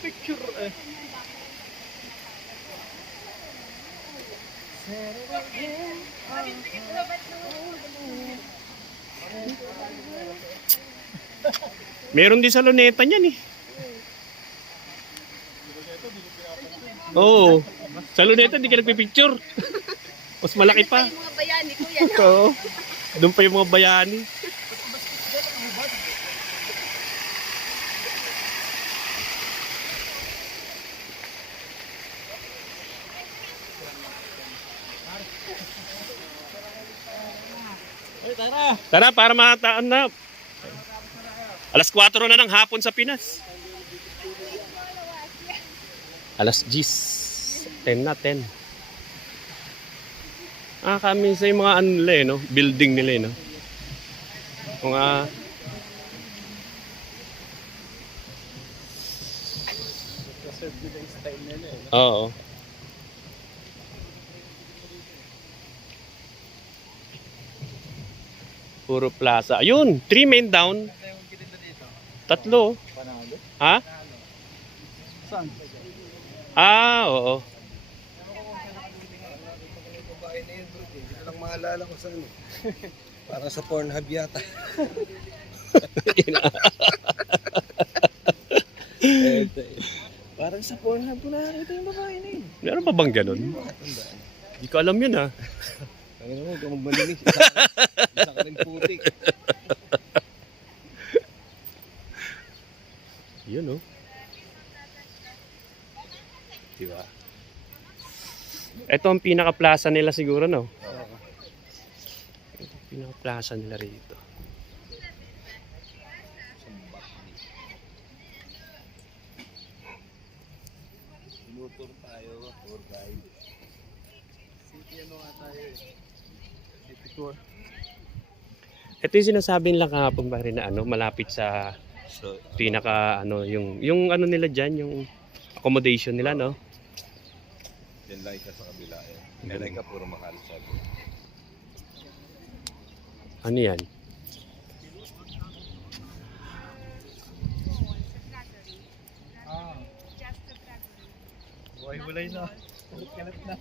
Picture eh. Meron din sa luneta niyan eh. Oo. Sa luneta hindi ka nagpipicture. Mas malaki pa. Yung mga bayani ko yan. Oo. Doon pa yung mga bayani. Tara. Para mataan na. Alas 4 na ng hapon sa Pinas. Alas 10. 10 na, 10. Ah, kami sa yung mga ano nila eh, no? Building nila eh, no? Mga... Nila eh. Oo. Puro plaza. Ayun, three men down. Tatlo. Ha? Saan? Ah, oo. Hindi ko lang maalala ko sa ano. Parang sa Pornhub yata. parang sa Pornhub ko nakakita yung babae na yun. Meron pa bang ganun? Hindi ko alam yun ah. Ang ina mo, huwag kang magbalinis. Isa ka- Isa ka rin putik. Yun oh. Diba? Ito ang pinaka-plaza nila siguro, no? Oo. Ito ang pinaka-plaza nila rito. Tinutur tayo, tour guide. City ano nga tayo eh. Ito yung sinasabi nila kahapon ba rin na ano, malapit sa So, pinaka ano, yung, yung ano nila dyan, yung accommodation nila, no? yan like ka sa kabila eh. Yan like ka puro makalusag. Ano yan? Ah. Buhay-bulay na. Kalat na.